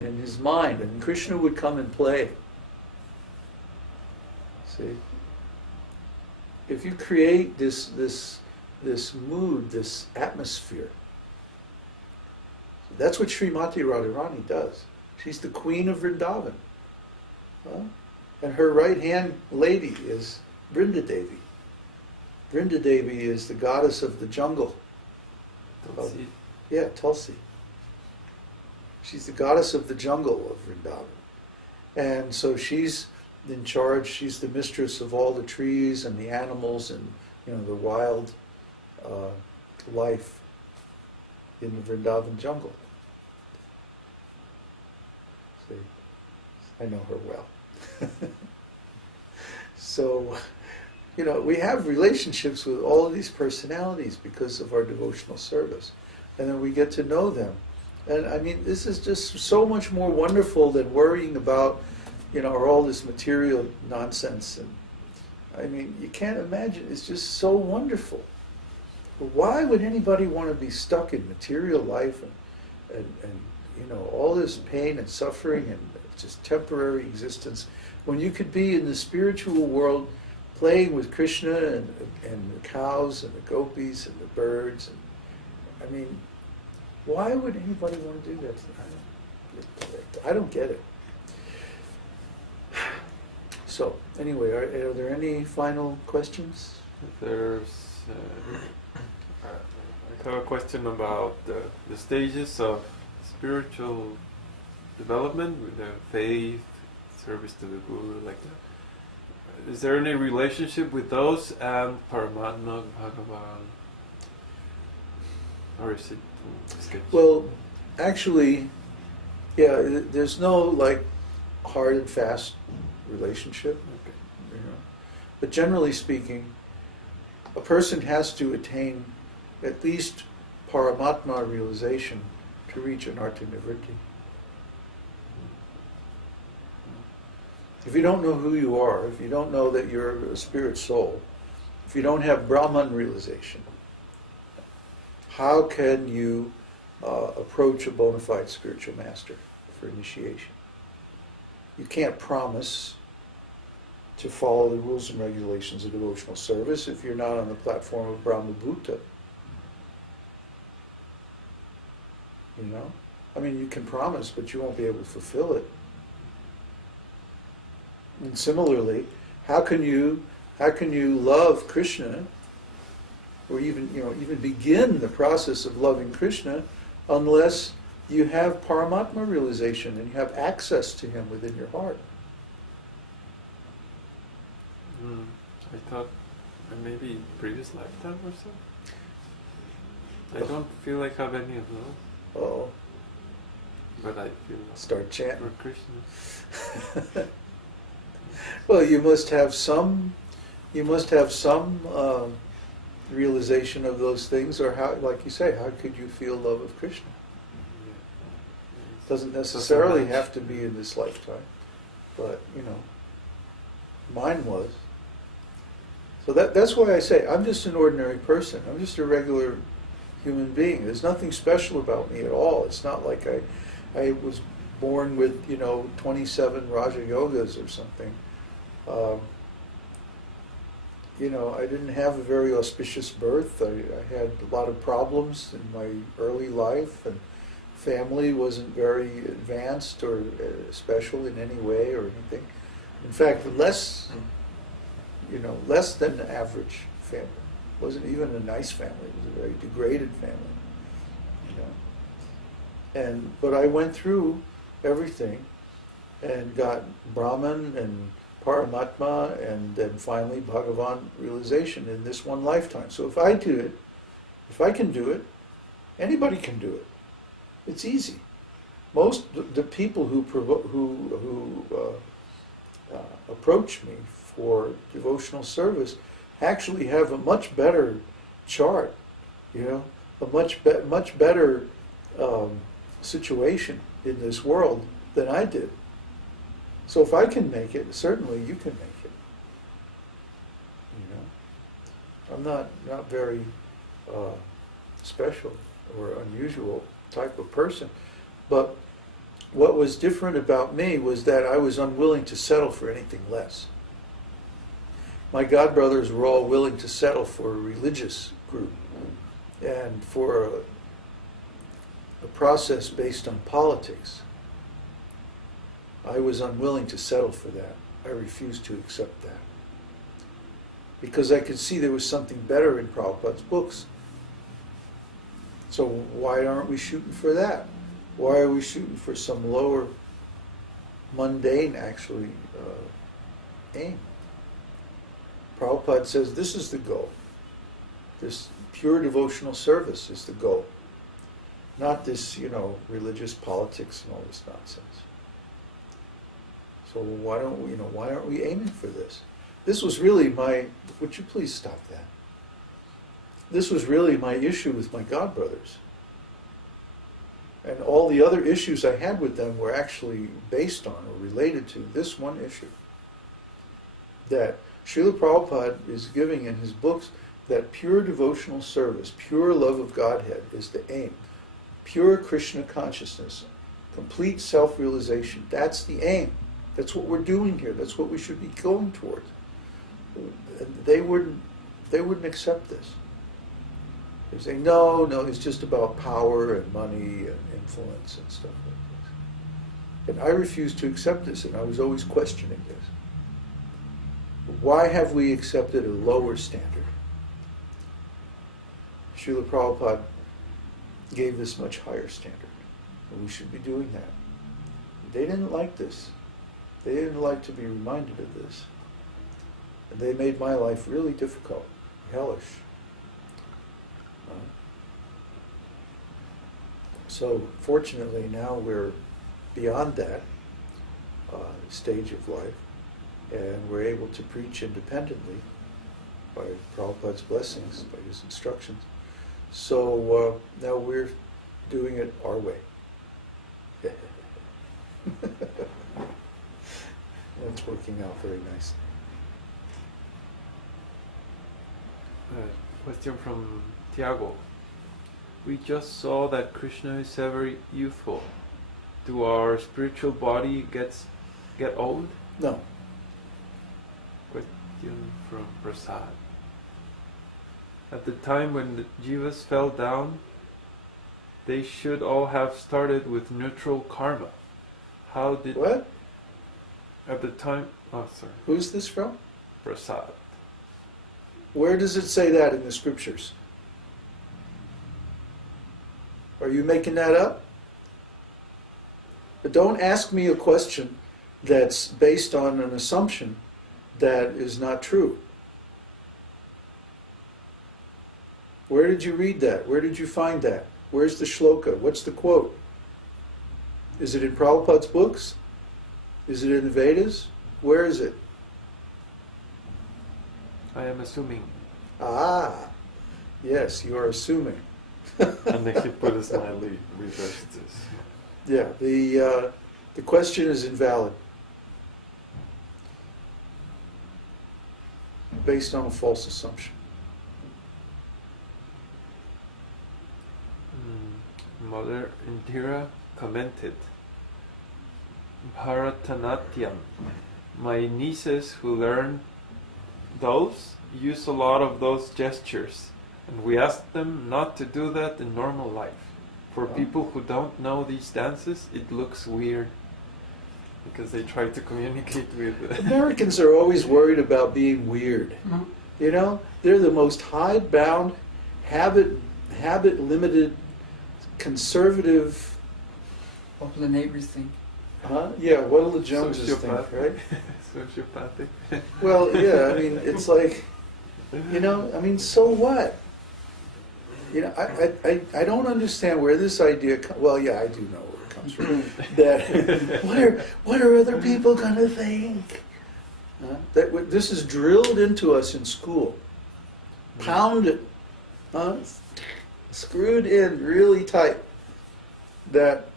in his mind, and Krishna would come and play. See? If you create this mood, this atmosphere, that's what Srimati Radharani does. She's the queen of Vrindavan. Huh? And her right-hand lady is Vrinda Devi. Vrinda Devi is the goddess of the jungle. Tulsi. Yeah, Tulsi. She's the goddess of the jungle of Vrindavan. And so she's in charge, she's the mistress of all the trees and the animals and the wild life in the Vrindavan jungle. See, I know her well. So, we have relationships with all of these personalities because of our devotional service. And then we get to know them. And I mean, this is just so much more wonderful than worrying about, all this material nonsense. And I mean, you can't imagine, it's just so wonderful. But why would anybody want to be stuck in material life and all this pain and suffering and just temporary existence when you could be in the spiritual world playing with Krishna and the cows and the gopis and the birds? And, I mean, why would anybody want to do that? I don't get it. So, anyway, are there any final questions? There's, I have a question about the stages of spiritual development with the faith, service to the Guru, like that. Is there any relationship with those and Paramatma, Bhagavan? Or is it sketchy? Well, actually, yeah, there's no hard and fast relationship. Okay. But generally speaking, a person has to attain at least Paramatma realization to reach Anartha Nivritti. If you don't know who you are, if you don't know that you're a spirit soul, if you don't have Brahman realization, how can you approach a bona fide spiritual master for initiation? You can't promise to follow the rules and regulations of devotional service if you're not on the platform of Brahma Bhuta. I mean, you can promise, but you won't be able to fulfill it. And similarly, how can you love Krishna, or even begin the process of loving Krishna, unless you have Paramatma realization and you have access to him within your heart? I thought maybe previous lifetime or so. I don't feel like I have any of those. Oh. But I feel Start chanting. for Krishna. Well, you must have some realization of those things, or how, like you say, how could you feel love of Krishna? Yeah. Doesn't necessarily have to be in this lifetime, but mine was. So that's why I say I'm just an ordinary person. I'm just a regular human being. There's nothing special about me at all. It's not like I was born with 27 Raja Yogas or something. I didn't have a very auspicious birth. I had a lot of problems in my early life, and family wasn't very advanced or special in any way or anything. In fact, less than the average family. It wasn't even a nice family. It was a very degraded family. But I went through everything and got Brahman and Paramatma and then finally Bhagavan realization in this one lifetime. So if I do it, if I can do it, anybody can do it. It's easy. Most the people who approach me for devotional service actually have a much better chart, a much better situation in this world than I did. So if I can make it, certainly you can make it. I'm not very special or unusual type of person, but what was different about me was that I was unwilling to settle for anything less. My godbrothers were all willing to settle for a religious group and for a process based on politics. I was unwilling to settle for that. I refused to accept that. Because I could see there was something better in Prabhupada's books. So why aren't we shooting for that? Why are we shooting for some lower, mundane, actually, aim? Prabhupada says this is the goal. This pure devotional service is the goal. Not this, religious politics and all this nonsense. So why aren't we aiming for this? This was really would you please stop that? This was really my issue with my godbrothers. And all the other issues I had with them were actually based on or related to this one issue. That Śrīla Prabhupada is giving in his books that pure devotional service, pure love of Godhead is the aim. Pure Kṛṣṇa consciousness, complete self-realization, that's the aim. That's what we're doing here. That's what we should be going towards. They wouldn't accept this. They say, no, it's just about power and money and influence and stuff like this. And I refused to accept this, and I was always questioning this. Why have we accepted a lower standard? Śrīla Prabhupada gave this much higher standard, and we should be doing that. They didn't like this. They didn't like to be reminded of this. And they made my life really difficult, hellish. So fortunately now we're beyond that stage of life, and we're able to preach independently by Prabhupada's blessings, by his instructions. So now we're doing it our way. It's working out very nicely. Question from Tiago. We just saw that Krishna is ever youthful. Do our spiritual body get old? No. Question from Prasad. At the time when the jivas fell down, they should all have started with neutral karma. How did... What? At the time... Oh, sorry. Who's this from? Prasad. Where does it say that in the scriptures? Are you making that up? But don't ask me a question that's based on an assumption that is not true. Where did you read that? Where did you find that? Where's the shloka? What's the quote? Is it in Prabhupada's books? Is it in the Vedas? Where is it? I am assuming. Ah, yes, you are assuming. And they keep put a smiley reversed this. Yeah, the question is invalid. Based on a false assumption. Mother Indira commented, Bharatanatyam. My nieces who learn those use a lot of those gestures, and we ask them not to do that in normal life. For people who don't know these dances, it looks weird because they try to communicate with... Americans are always worried about being weird. Mm-hmm. You know, they're the most hidebound, habit-limited, conservative... What will the neighbors think? Huh? Yeah, what'll the Joneses think, right? Sociopathic. Well, yeah, I mean, it's like, so what? I don't understand where this idea well, yeah, I do know where it comes from. That what are other people going to think? This is drilled into us in school. Pounded. Screwed in really tight. That,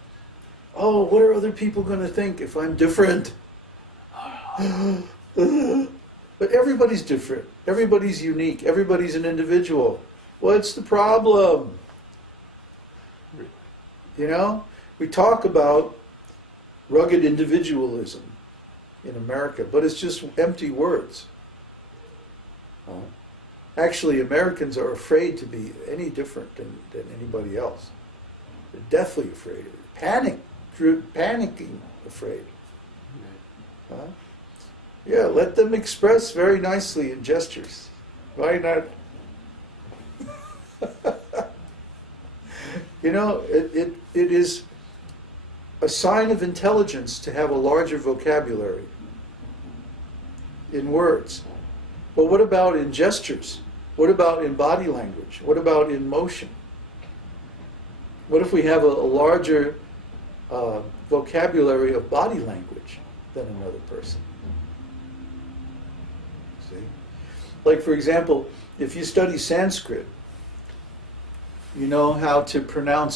what are other people going to think if I'm different? But everybody's different. Everybody's unique. Everybody's an individual. What's the problem? We talk about rugged individualism in America, but it's just empty words. Actually, Americans are afraid to be any different than anybody else. They're deathly afraid. Panicking afraid. Yeah, let them express very nicely in gestures. Why not? You know, it is a sign of intelligence to have a larger vocabulary in words. But what about in gestures? What about in body language? What about in motion? What if we have a larger vocabulary of body language than another person? See? Like, for example, if you study Sanskrit, you know how to pronounce